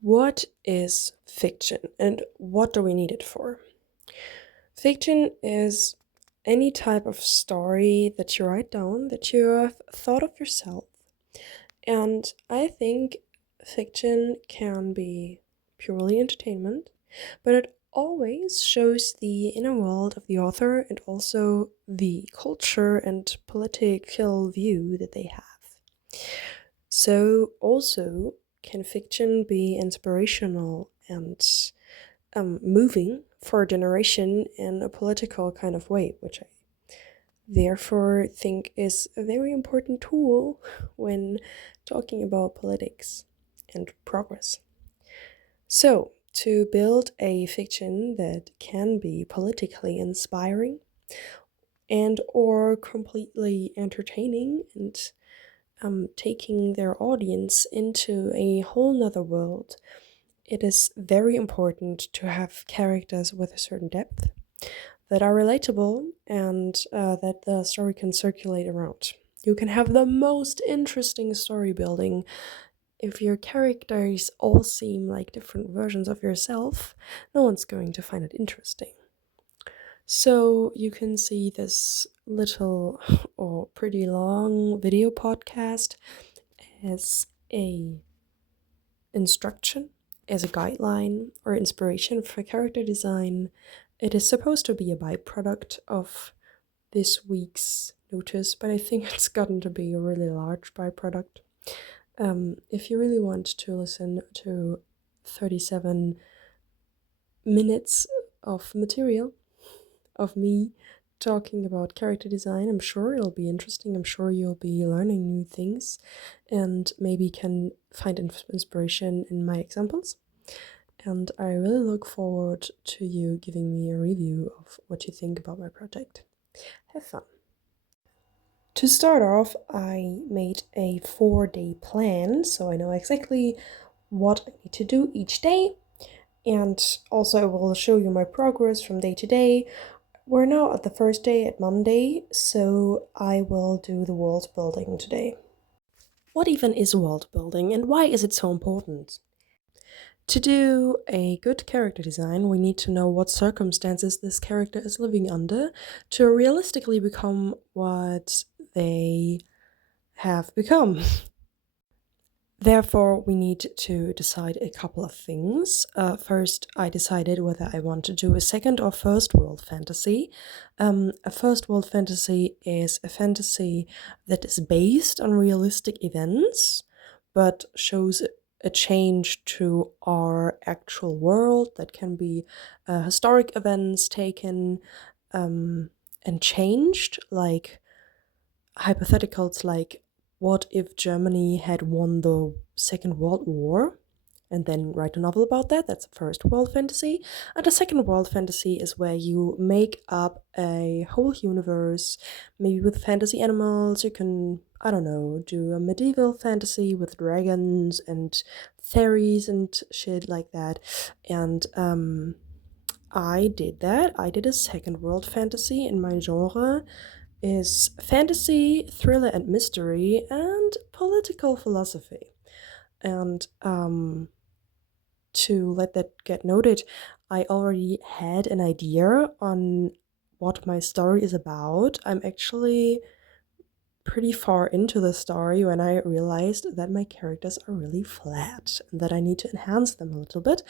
What is fiction and what do we need it for? Fiction is any type of story that you write down that you have thought of yourself. And I think fiction can be purely entertainment, but it always shows the inner world of the author and also the culture and political view that they have. So, also, can fiction be inspirational and moving for a generation in a political kind of way, which I therefore think is a very important tool when talking about politics and progress. So, to build a fiction that can be politically inspiring and or completely entertaining and taking their audience into a whole nother world, it is very important to have characters with a certain depth that are relatable and that the story can circulate around. You can have the most interesting story building if your characters all seem like different versions of yourself. No one's going to find it interesting. So you can see this little or pretty long video podcast as a instruction, as a guideline or inspiration for character design. It is supposed to be a byproduct of this week's notice, but I think it's gotten to be a really large byproduct. If you really want to listen to 37 minutes of material of me talking about character design, I'm sure it'll be interesting. I'm sure you'll be learning new things and maybe can find inspiration in my examples. And I really look forward to you giving me a review of what you think about my project. Have fun. To start off, I made a 4-day plan, so I know exactly what I need to do each day. And also, I will show you my progress from day to day. We're now at the first day at Monday, so I will do the world building today. What even is world building and why is it so important? To do a good character design, we need to know what circumstances this character is living under to realistically become what they have become. Therefore, we need to decide a couple of things. First, I decided whether I want to do a second or first world fantasy. A first world fantasy is a fantasy that is based on realistic events, but shows a change to our actual world that can be historic events taken and changed, like hypotheticals like what if Germany had won the Second World War? And then write a novel about that. That's a first world fantasy. And a second world fantasy is where you make up a whole universe, maybe with fantasy animals. You can, I don't know, do a medieval fantasy with dragons and fairies and shit like that. And I did that. I did a second world fantasy, in my genre is fantasy, thriller and mystery, and political philosophy. And to let that get noted, I already had an idea on what my story is about. I'm actually pretty far into the story when I realized that my characters are really flat and that I need to enhance them a little bit.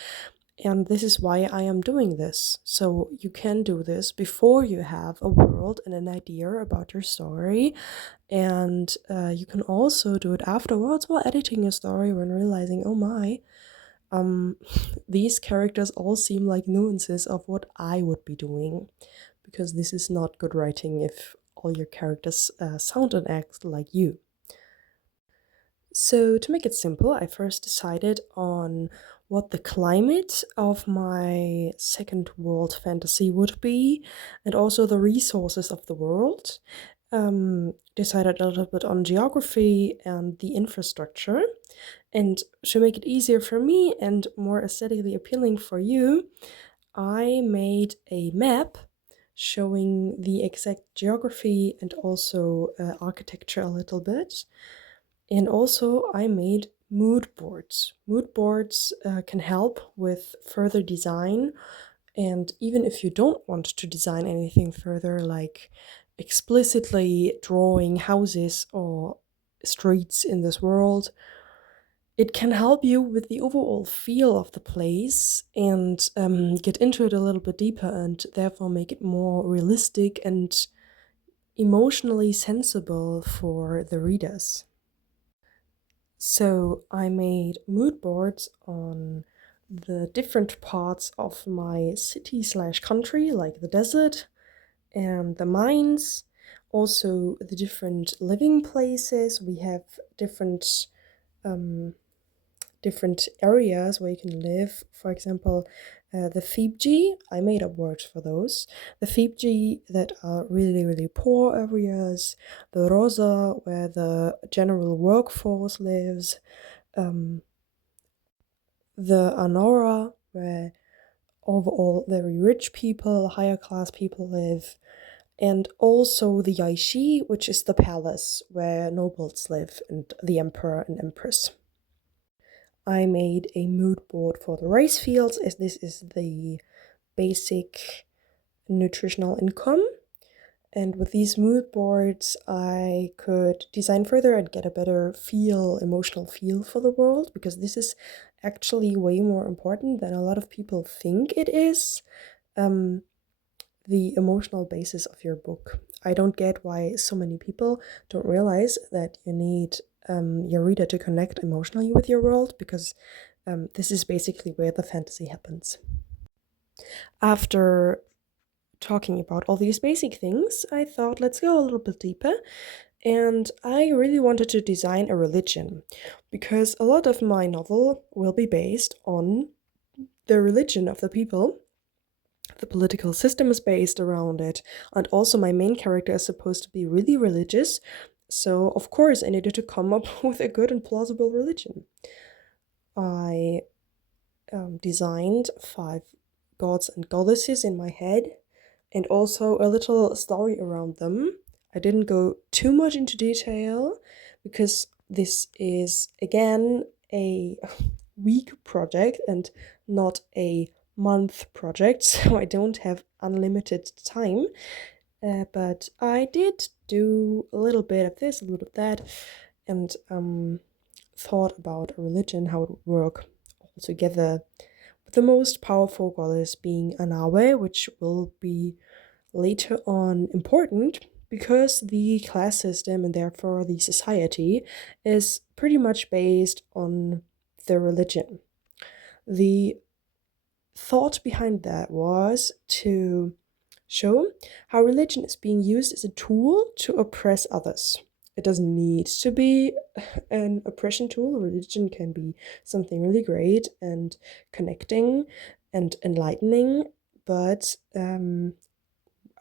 And this is why I am doing this. So you can do this before you have a world and an idea about your story. And you can also do it afterwards while editing your story when realizing, oh my, these characters all seem like nuances of what I would be doing. Because this is not good writing if all your characters sound and act like you. So, to make it simple, I first decided on what the climate of my second world fantasy would be, and also the resources of the world. Decided a little bit on geography and the infrastructure. And to make it easier for me and more aesthetically appealing for you, I made a map showing the exact geography and also architecture a little bit. And also, I made mood boards. Mood boards can help with further design, and even if you don't want to design anything further, like explicitly drawing houses or streets in this world, it can help you with the overall feel of the place and get into it a little bit deeper and therefore make it more realistic and emotionally sensible for the readers. So I made mood boards on the different parts of my city slash country, like the desert and the mines, also the different living places. We have different um, different areas where you can live. For example, the Fiji, I made up words for those. The Fiji that are really, really poor areas, the Rosa, where the general workforce lives, um, the Anora, where overall very rich people, higher class people live, and also the Yaishi, which is the palace where nobles live and the emperor and empress. I made a mood board for the rice fields, as this is the basic nutritional income. And with these mood boards, I could design further and get a better feel, emotional feel for the world, because this is actually way more important than a lot of people think it is. The emotional basis of your book. I don't get why so many people don't realize that you need your reader to connect emotionally with your world, because this is basically where the fantasy happens. After talking about all these basic things, I thought let's go a little bit deeper. And I really wanted to design a religion, because a lot of my novel will be based on the religion of the people. The political system is based around it, and also my main character is supposed to be really religious. So, of course, I needed to come up with a good and plausible religion. I designed 5 gods and goddesses in my head, and also a little story around them. I didn't go too much into detail because this is, again, a week project and not a month project, so I don't have unlimited time. But I did do a little bit of this, a little bit of that, and thought about a religion, how it would work all together. With the most powerful goddess being Anawe, which will be later on important because the class system and therefore the society is pretty much based on the religion. The thought behind that was to show how religion is being used as a tool to oppress others. It doesn't need to be an oppression tool. Religion can be something really great and connecting and enlightening, but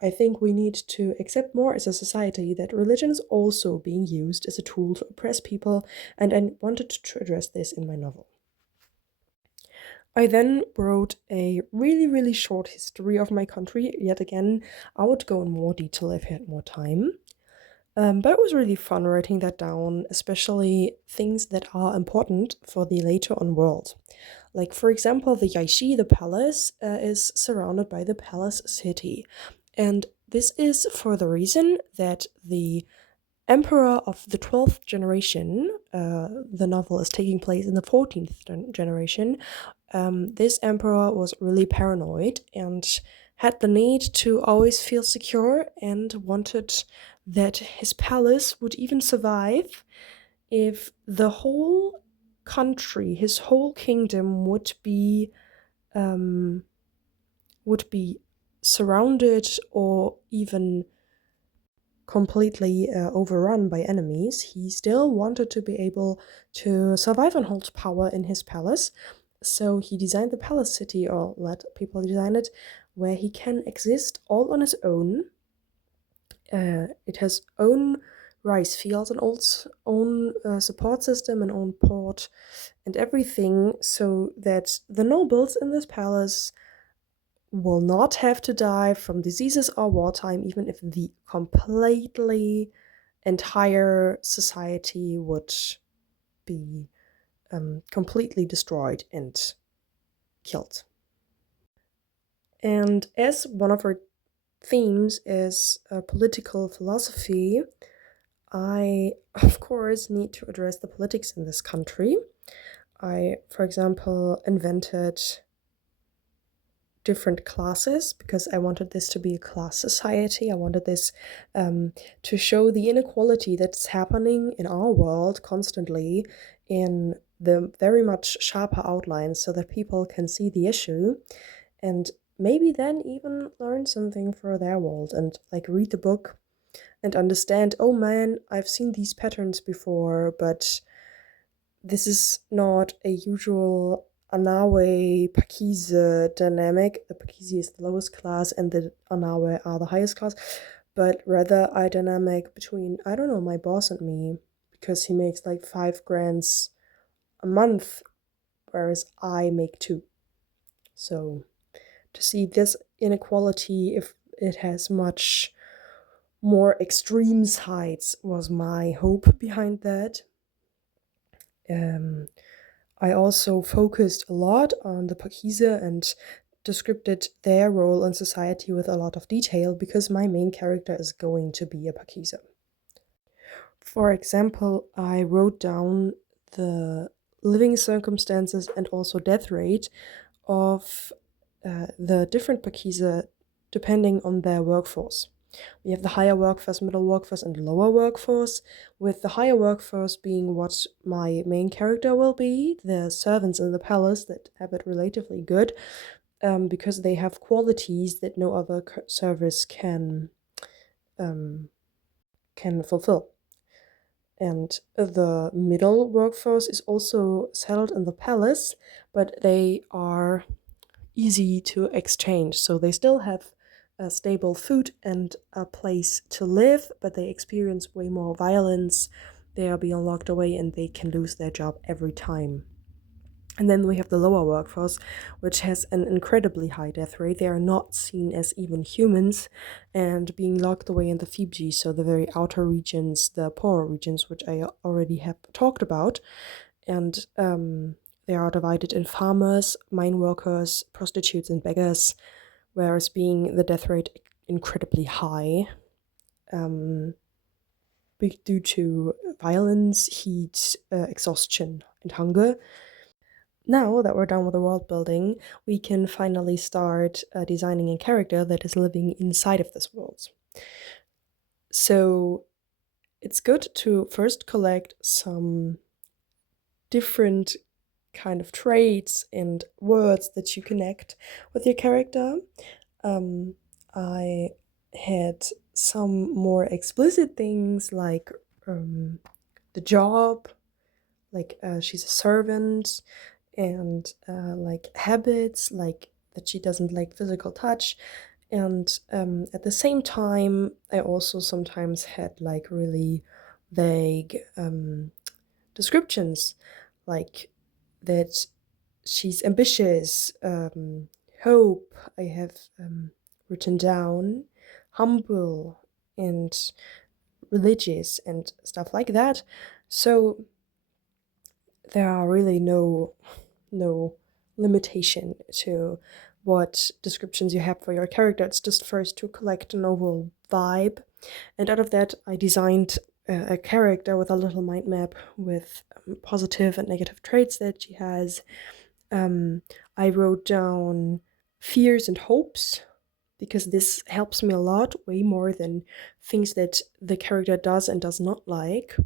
I think we need to accept more as a society that religion is also being used as a tool to oppress people, and I wanted to address this in my novel. I then wrote a really, really short history of my country. Yet again, I would go in more detail if I had more time. But it was really fun writing that down, especially things that are important for the later on world. Like, for example, the Yaishi, the palace, is surrounded by the palace city. And this is for the reason that the emperor of the 12th generation, the novel is taking place in the 14th generation, this emperor was really paranoid and had the need to always feel secure and wanted that his palace would even survive if the whole country, his whole kingdom would be surrounded or even completely overrun by enemies. He still wanted to be able to survive and hold power in his palace. So he designed the palace city, or let people design it, where he can exist all on his own. It has own rice fields and own support system and own port and everything, so that the nobles in this palace will not have to die from diseases or wartime, even if the completely entire society would be completely destroyed and killed. And as one of our themes is political philosophy, I, of course, need to address the politics in this country. I, for example, invented different classes because I wanted this to be a class society. I wanted this to show the inequality that's happening in our world constantly in the very much sharper outlines so that people can see the issue and maybe then even learn something for their world and like read the book and understand, oh man, I've seen these patterns before, but this is not a usual Anawe Pakise dynamic. The Pakise is the lowest class and the Anawe are the highest class, but rather a dynamic between, I don't know, my boss and me, because he makes like 5 grand a month, whereas I make 2. So to see this inequality, if it has much more extreme sides, was my hope behind that. I also focused a lot on the Pakise and described their role in society with a lot of detail because my main character is going to be a Pakise. For example, I wrote down the living circumstances and also death rate of the different Pakise depending on their workforce. We have the higher workforce, middle workforce, and lower workforce, with the higher workforce being what my main character will be, the servants in the palace that have it relatively good, because they have qualities that no other service can fulfill. And the middle workforce is also settled in the palace, but they are easy to exchange. So they still have a stable food and a place to live, but they experience way more violence. They are being locked away and they can lose their job every time. And then we have the lower workforce, which has an incredibly high death rate. They are not seen as even humans and being locked away in the Fiji, so the very outer regions, the poorer regions, which I already have talked about. And they are divided in farmers, mine workers, prostitutes, and beggars, whereas being the death rate incredibly high due to violence, heat, exhaustion, and hunger. Now that we're done with the world building, we can finally start designing a character that is living inside of this world. So it's good to first collect some different kind of traits and words that you connect with your character. I had some more explicit things like the job, like she's a servant, and like habits, like that she doesn't like physical touch. And at the same time, I also sometimes had like really vague descriptions, like that she's ambitious, hope, I have written down, humble, and religious, and stuff like that. So there are really no limitation to what descriptions you have for your character. It's just first to collect an overall vibe, and out of that I designed a character with a little mind map with positive and negative traits that she has. I wrote down fears and hopes because this helps me a lot, way more than things that the character does and does not like.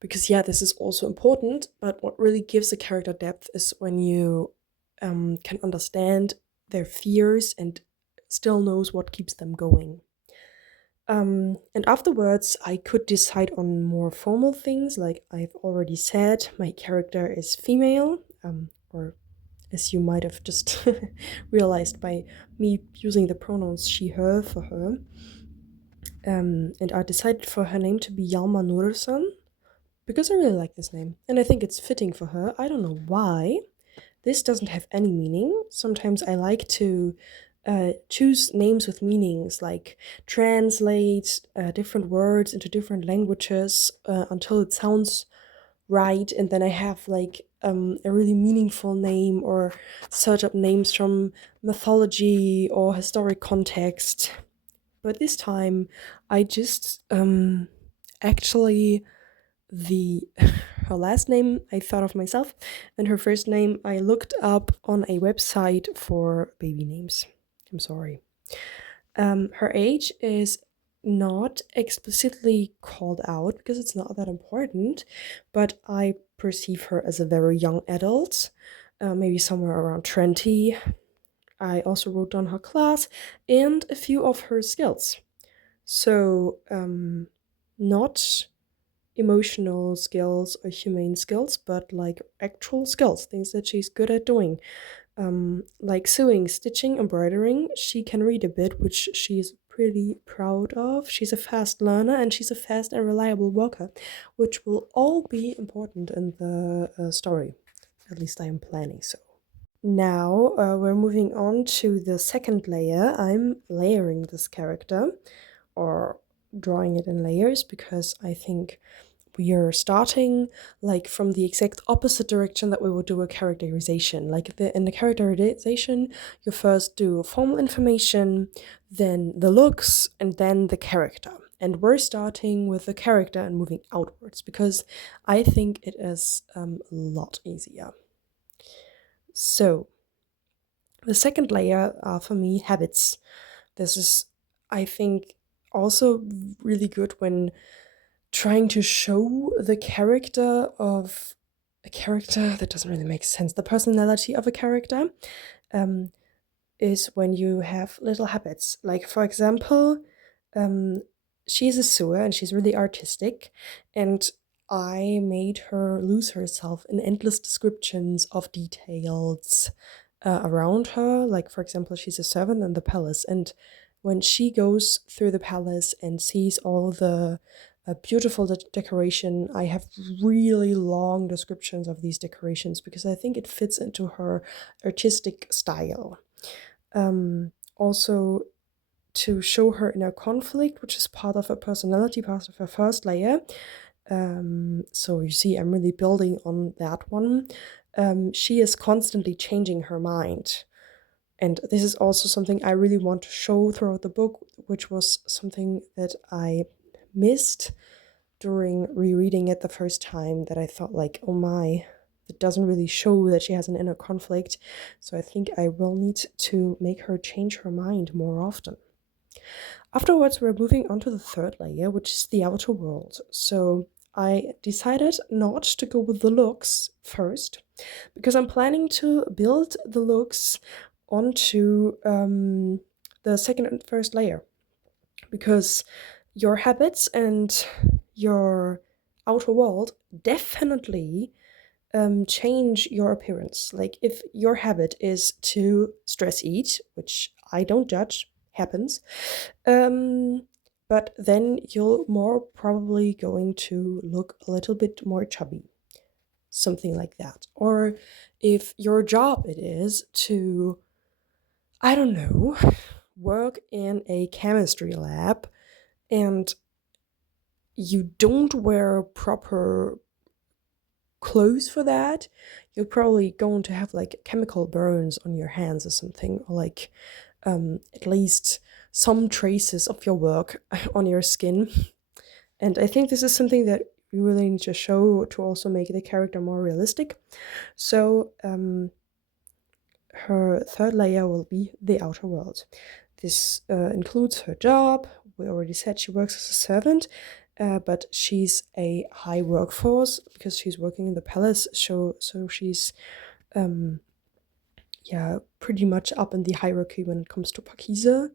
Because yeah, this is also important, but what really gives a character depth is when you can understand their fears and still knows what keeps them going. And afterwards, I could decide on more formal things, like I've already said, my character is female, or as you might have just realized by me using the pronouns she, her for her. And I decided for her name to be Yalma Nursan, because I really like this name, and I think it's fitting for her. I don't know why. This doesn't have any meaning. Sometimes I like to choose names with meanings, like translate different words into different languages until it sounds write and then I have like a really meaningful name or search up names from mythology or historic context. But this time I just actually the her last name I thought of myself, and her first name I looked up on a website for baby names. I'm sorry. Her age is not explicitly called out because it's not that important, but I perceive her as a very young adult, maybe somewhere around 20. I also wrote down her class and a few of her skills. So, not emotional skills or humane skills, but like actual skills, things that she's good at doing. Like sewing, stitching, embroidering. She can read a bit, which she's pretty proud of. She's a fast learner and she's a fast and reliable worker, which will all be important in the story. At least I am planning so. Now we're moving on to the second layer. I'm layering this character or drawing it in layers because I think we are starting like from the exact opposite direction that we would do a characterization. Like in the characterization, you first do formal information, then the looks, and then the character. And we're starting with the character and moving outwards because I think it is a lot easier. So the second layer are for me habits. This is, I think, also really good when trying to show the character of a character that doesn't really make sense. The personality of a character um, is when you have little habits. Like, for example, um, she's a sewer and she's really artistic, and I made her lose herself in endless descriptions of details around her. Like, for example, she's a servant in the palace, and when she goes through the palace and sees all the beautiful decoration, I have really long descriptions of these decorations because I think it fits into her artistic style. Also, to show her inner conflict, which is part of her personality, part of her first layer. So you see, I'm really building on that one. She is constantly changing her mind. And this is also something I really want to show throughout the book, which was something that I missed during rereading it the first time, that I thought like, oh my, it doesn't really show that she has an inner conflict. So I think I will need to make her change her mind more often. Afterwards, we're moving on to the third layer, which is the outer world. So I decided not to go with the looks first because I'm planning to build the looks onto the second and first layer, because your habits and your outer world definitely change your appearance. Like if your habit is to stress eat, which I don't judge, happens, um, but then you're more probably going to look a little bit more chubby, something like that. Or if your job it is to, I don't know, work in a chemistry lab and you don't wear proper clothes for that, you're probably going to have like chemical burns on your hands or something, or like at least some traces of your work on your skin. And I think this is something that we really need to show to also make the character more realistic. So her third layer will be the outer world. This includes her job. We already said she works as a servant, but she's a high workforce because she's working in the palace. So she's, yeah, pretty much up in the hierarchy when it comes to Pakisa.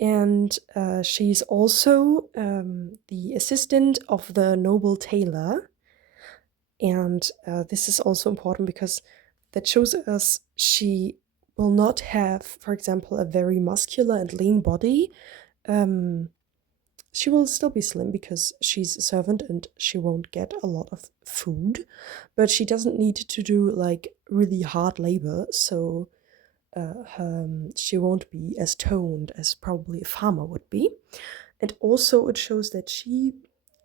And she's also the assistant of the noble tailor. And this is also important because that shows us she will not have, for example, a very muscular and lean body. She will still be slim because she's a servant and she won't get a lot of food, but she doesn't need to do like really hard labor, so she won't be as toned as probably a farmer would be. And also it shows that she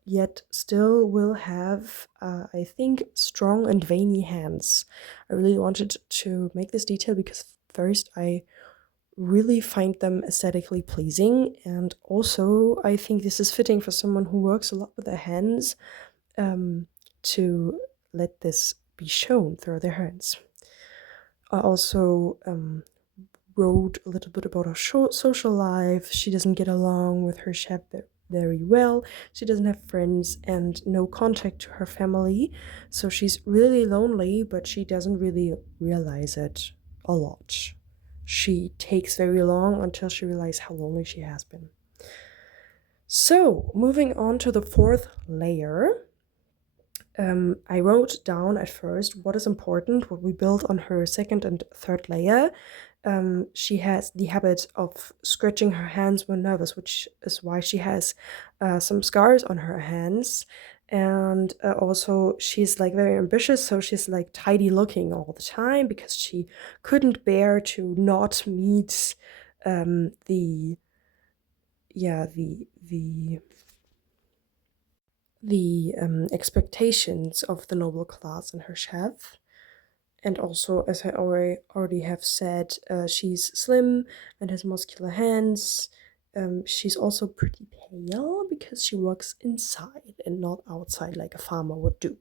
yet still will have, I think, strong and veiny hands. I really wanted to make this detail because first I really find them aesthetically pleasing, and also I think this is fitting for someone who works a lot with their hands, to let this be shown through their hands. I also wrote a little bit about her social life. She doesn't get along with her chef very well. She doesn't have friends and no contact to her family. So she's really lonely, but she doesn't really realize it a lot. She takes very long until she realizes how lonely she has been. So, moving on to the fourth layer. I wrote down at first what is important, what we build on her second and third layer. She has the habit of scratching her hands when nervous, which is why she has some scars on her hands. And also, she's like very ambitious, so she's like tidy looking all the time because she couldn't bear to not meet the yeah the expectations of the noble class in her chef. And also, as I already have said, she's slim and has muscular hands. She's also pretty pale because she works inside and not outside like a farmer would do.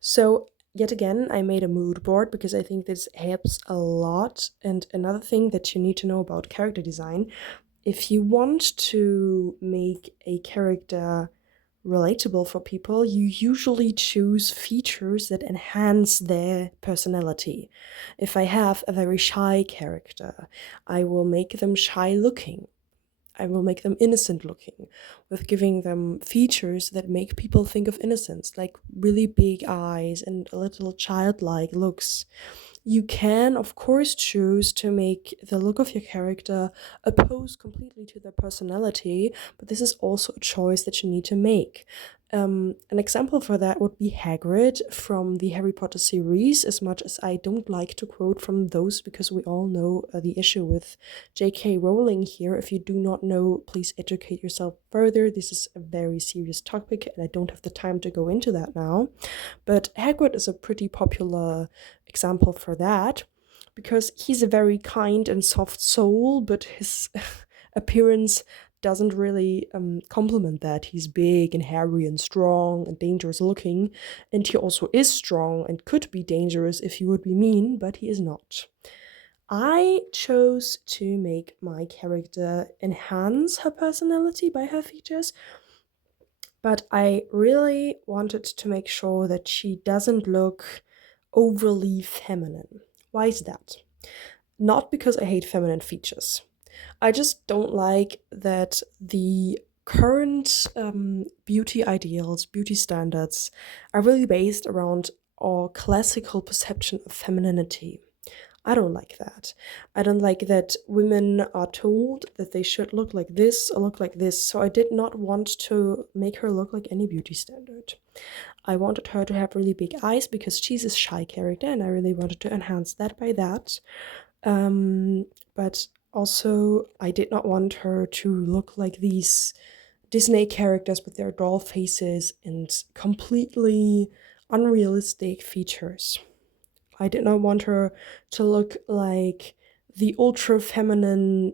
So, yet again, I made a mood board because I think this helps a lot. And another thing that you need to know about character design, if you want to make a character relatable for people, you usually choose features that enhance their personality. If I have a very shy character, I will make them shy looking. I will make them innocent looking, with giving them features that make people think of innocence, like really big eyes and a little childlike looks. You can, of course, choose to make the look of your character oppose completely to their personality, but this is also a choice that you need to make. An example for that would be Hagrid from the Harry Potter series, as much as I don't like to quote from those because we all know the issue with J.K. Rowling here. If you do not know, please educate yourself further. This is a very serious topic and I don't have the time to go into that now. But Hagrid is a pretty popular example for that because he's a very kind and soft soul, but his appearance doesn't really complement that. He's big and hairy and strong and dangerous looking, and he also is strong and could be dangerous if he would be mean, but he is not. I chose to make my character enhance her personality by her features, but I really wanted to make sure that she doesn't look overly feminine. Why is that? Not because I hate feminine features. I just don't like that the current beauty ideals, beauty standards are really based around our classical perception of femininity. I don't like that. I don't like that women are told that they should look like this or look like this. So I did not want to make her look like any beauty standard. I wanted her to have really big eyes because she's a shy character and I really wanted to enhance that by that. But also, I did not want her to look like these Disney characters with their doll faces and completely unrealistic features. I did not want her to look like the ultra feminine,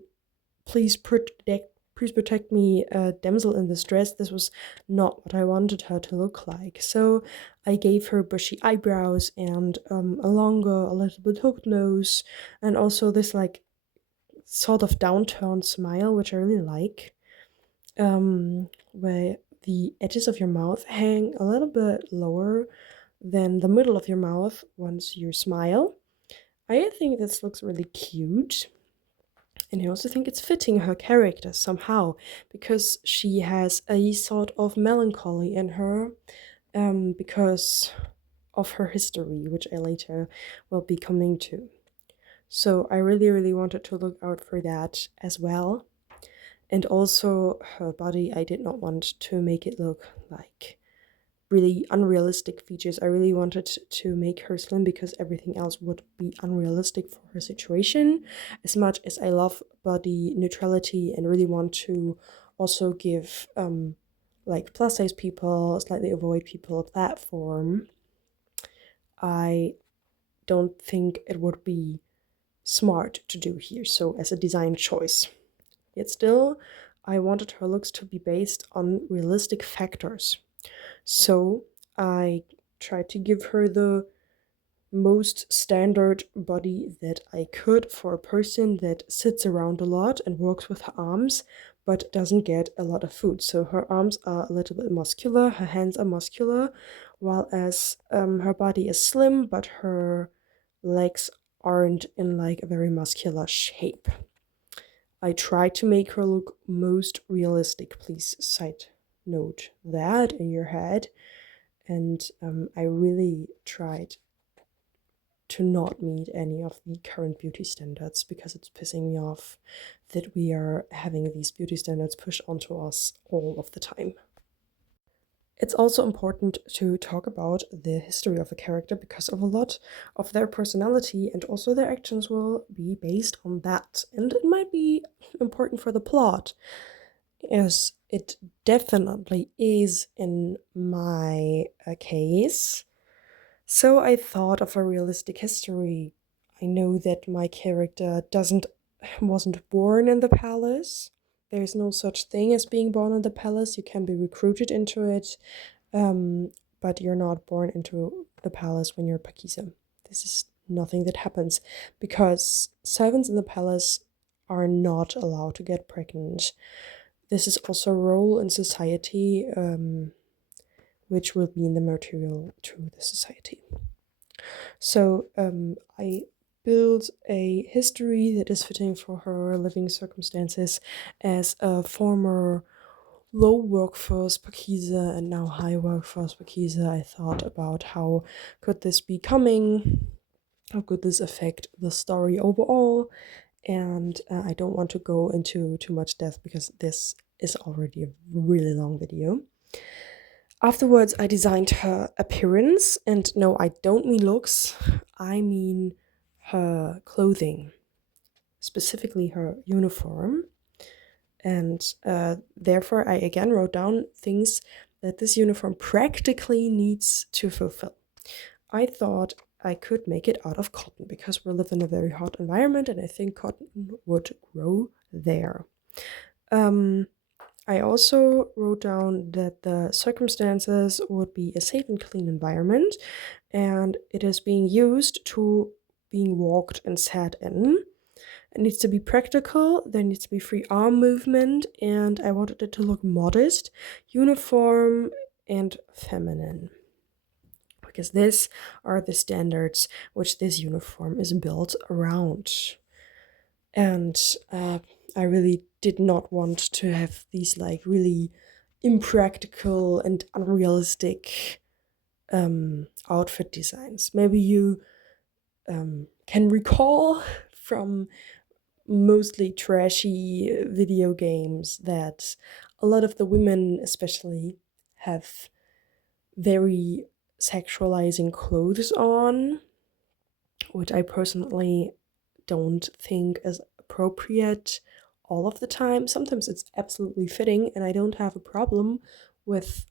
please protect me, damsel in distress. This was not what I wanted her to look like. So I gave her bushy eyebrows and a longer, a little bit hooked nose, and also this like sort of downturned smile, which I really like, where the edges of your mouth hang a little bit lower than the middle of your mouth once you smile. I think this looks really cute. And I also think it's fitting her character somehow because she has a sort of melancholy in her because of her history, which I later will be coming to. So I really, really wanted to look out for that as well. And also her body, I did not want to make it look like really unrealistic features. I really wanted to make her slim because everything else would be unrealistic for her situation. As much as I love body neutrality and really want to also give like plus size people, slightly overweight people platform, I don't think it would be smart to do here. So as a design choice. Yet still, I wanted her looks to be based on realistic factors. So I tried to give her the most standard body that I could for a person that sits around a lot and works with her arms but doesn't get a lot of food. So her arms are a little bit muscular, her hands are muscular, while as her body is slim but her legs aren't in like a very muscular shape. I tried to make her look most realistic. Please side note that in your head. And I really tried to not meet any of the current beauty standards because it's pissing me off that we are having these beauty standards pushed onto us all of the time. It's also important to talk about the history of a character because of a lot of their personality and also their actions will be based on that. And it might be important for the plot, as it definitely is in my case. So I thought of a realistic history. I know that my character wasn't born in the palace. There's no such thing as being born in the palace. You can be recruited into it, um, but you're not born into the palace when you're Pakisa. This is nothing that happens because servants in the palace are not allowed to get pregnant. This is also a role in society, which will be in the material to the society. So I build a history that is fitting for her living circumstances as a former low workforce Pakisa and now high workforce Pakisa. I thought about how could this be coming, how could this affect the story overall, and I don't want to go into too much depth because this is already a really long video. Afterwards, I designed her appearance, and no, I don't mean looks, I mean her clothing, specifically her uniform. And therefore, I again wrote down things that this uniform practically needs to fulfill. I thought I could make it out of cotton because we live in a very hot environment, and I think cotton would grow there. I also wrote down that the circumstances would be a safe and clean environment, and it is being used to being walked and sat in. It needs to be practical, there needs to be free arm movement, and I wanted it to look modest, uniform, and feminine. Because these are the standards which this uniform is built around. And I really did not want to have these like really impractical and unrealistic outfit designs. Maybe you can recall from mostly trashy video games that a lot of the women especially have very sexualizing clothes on, which I personally don't think is appropriate all of the time. Sometimes it's absolutely fitting, and I don't have a problem with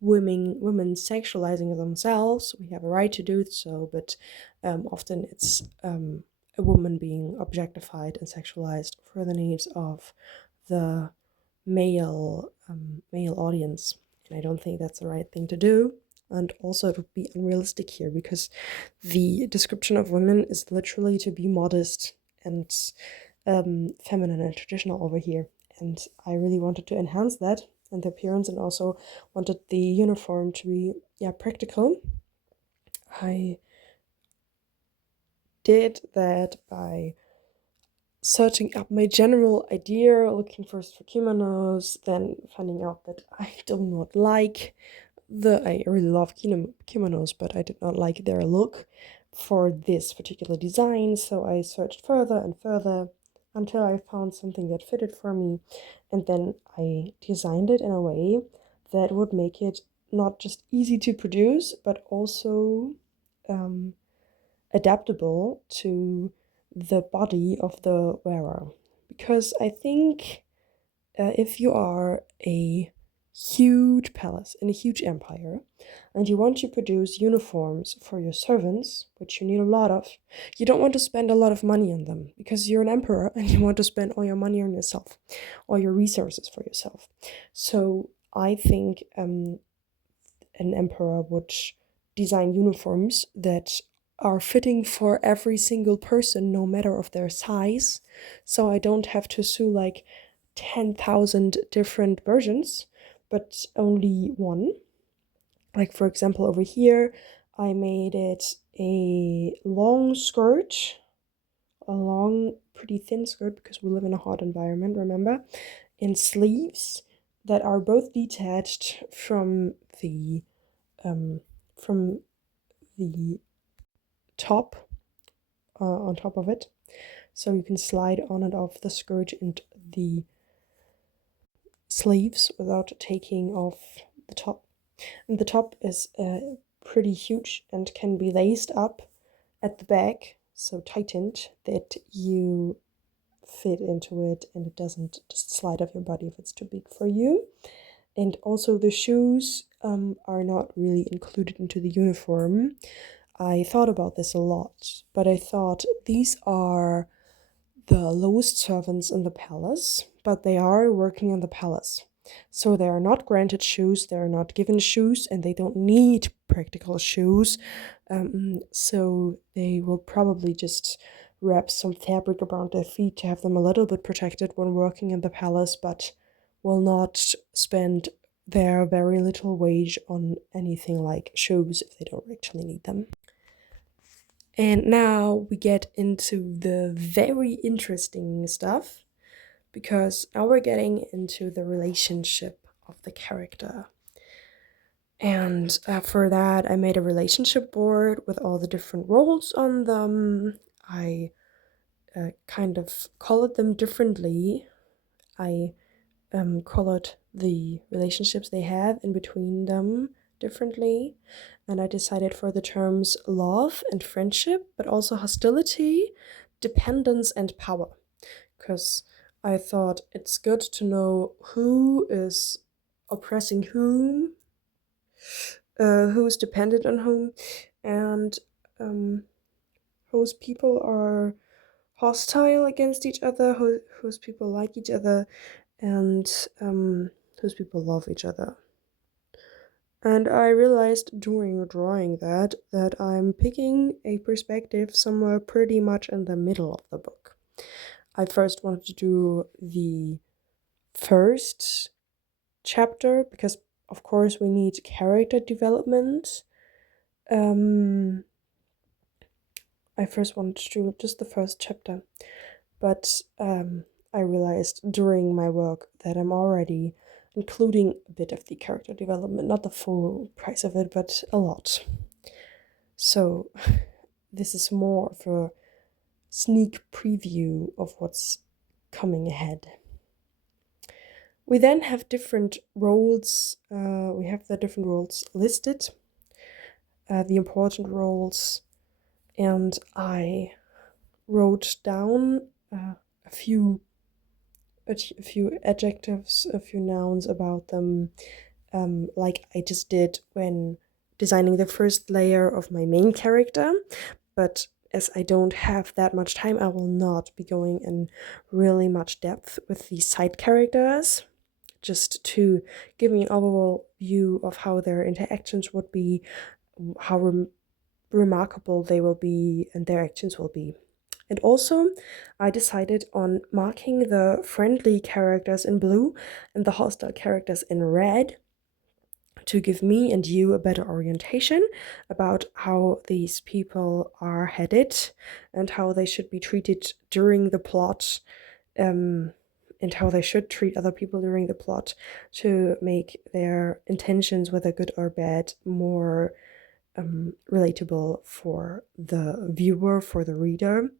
women sexualizing themselves. We have a right to do so, but often it's a woman being objectified and sexualized for the needs of the male audience, and I don't think that's the right thing to do. And also, it would be unrealistic here because the description of women is literally to be modest and feminine and traditional over here. And I really wanted to enhance that and the appearance, and also wanted the uniform to be practical. I did that by searching up my general idea, looking first for kimonos, then finding out that I do not like I really love kimonos, but I did not like their look for this particular design. So I searched further and further until I found something that fitted for me. And then I designed it in a way that would make it not just easy to produce, but also adaptable to the body of the wearer. Because I think if you are a huge palace in a huge empire, and you want to produce uniforms for your servants, which you need a lot of, you don't want to spend a lot of money on them because you're an emperor and you want to spend all your money on yourself, all your resources for yourself. So I think an emperor would design uniforms that are fitting for every single person, no matter of their size. So I don't have to sew like 10,000 different versions, but only one. Like, for example, over here, I made it a long skirt, a long, pretty thin skirt because we live in a hot environment, remember, in sleeves that are both detached um, from the top, on top of it, so you can slide on and off the skirt and the sleeves without taking off the top. And the top is pretty huge and can be laced up at the back, so tightened that you fit into it and it doesn't just slide off your body if it's too big for you. And also the shoes are not really included into the uniform. I thought about this a lot, but I thought these are the lowest servants in the palace, but they are working in the palace. So they are not granted shoes, they are not given shoes, and they don't need practical shoes. So they will probably just wrap some fabric around their feet to have them a little bit protected when working in the palace, but will not spend their very little wage on anything like shoes if they don't actually need them. And now we get into the very interesting stuff, because now we're getting into the relationship of the character. And for that, I made a relationship board with all the different roles on them. I kind of colored them differently. I colored the relationships they have in between them differently. And I decided for the terms love and friendship, but also hostility, dependence, and power. Because I thought it's good to know who is oppressing who's dependent on whom, and whose people are hostile against each other, whose people like each other, and whose people love each other. And I realized during drawing that I'm picking a perspective somewhere pretty much in the middle of the book. I first wanted to do the first chapter because, of course, we need character development. I first wanted to do just the first chapter, but I realized during my work that I'm already including a bit of the character development, not the full price of it, but a lot. So this is more of a sneak preview of what's coming ahead. We then have different roles. We have the different roles listed, the important roles, and I wrote down a few adjectives, a few nouns about them, like I just did when designing the first layer of my main character. But as I don't have that much time, I will not be going in really much depth with the side characters, just to give me an overall view of how their interactions would be, how remarkable they will be, and their actions will be. And also, I decided on marking the friendly characters in blue and the hostile characters in red to give me and you a better orientation about how these people are headed and how they should be treated during the plot, and how they should treat other people during the plot to make their intentions, whether good or bad, more relatable for the viewer, for the reader.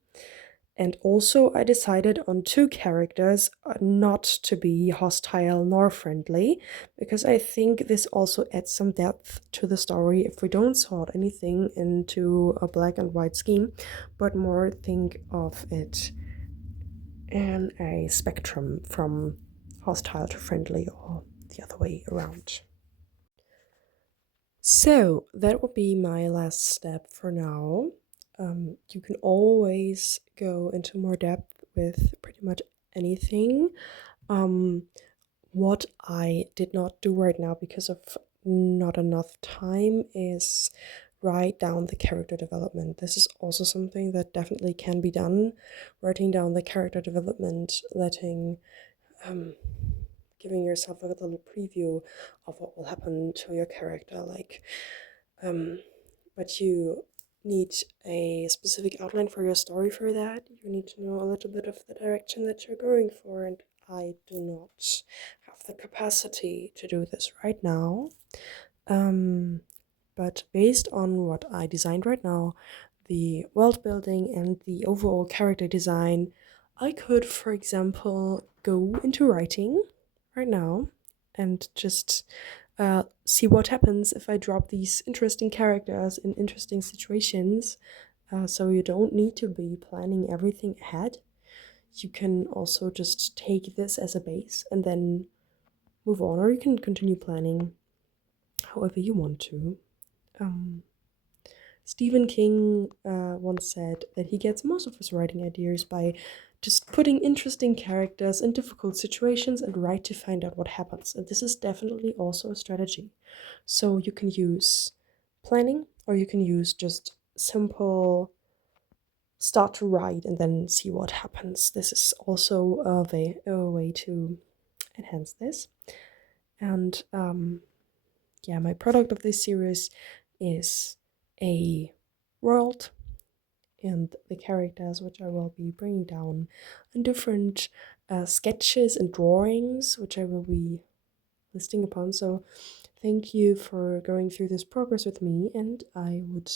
And also I decided on two characters not to be hostile nor friendly, because I think this also adds some depth to the story if we don't sort anything into a black and white scheme, but more think of it in a spectrum from hostile to friendly or the other way around. So that would be my last step for now. You can always go into more depth with pretty much anything. What I did not do right now because of not enough time is write down the character development. This is also something that definitely can be done. Writing down the character development, giving yourself a little preview of what will happen to your character, but you need a specific outline for your story for that. You need to know a little bit of the direction that you're going for, and I do not have the capacity to do this right now. But based on what I designed right now, the world building and the overall character design, I could, for example, go into writing right now and just see what happens if I drop these interesting characters in interesting situations. So you don't need to be planning everything ahead. You can also just take this as a base and then move on, or you can continue planning however you want to. Stephen King once said that he gets most of his writing ideas by just putting interesting characters in difficult situations and write to find out what happens. And this is definitely also a strategy. So you can use planning, or you can use just simple start to write and then see what happens. This is also a way to enhance this. And my product of this series is a world and the characters, which I will be bringing down, and different sketches and drawings, which I will be listing upon. So thank you for going through this progress with me, and I would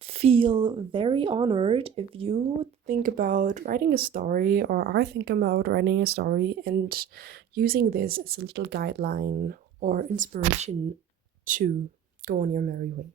feel very honored if you think about writing a story or are thinking about writing a story and using this as a little guideline or inspiration to go on your merry way.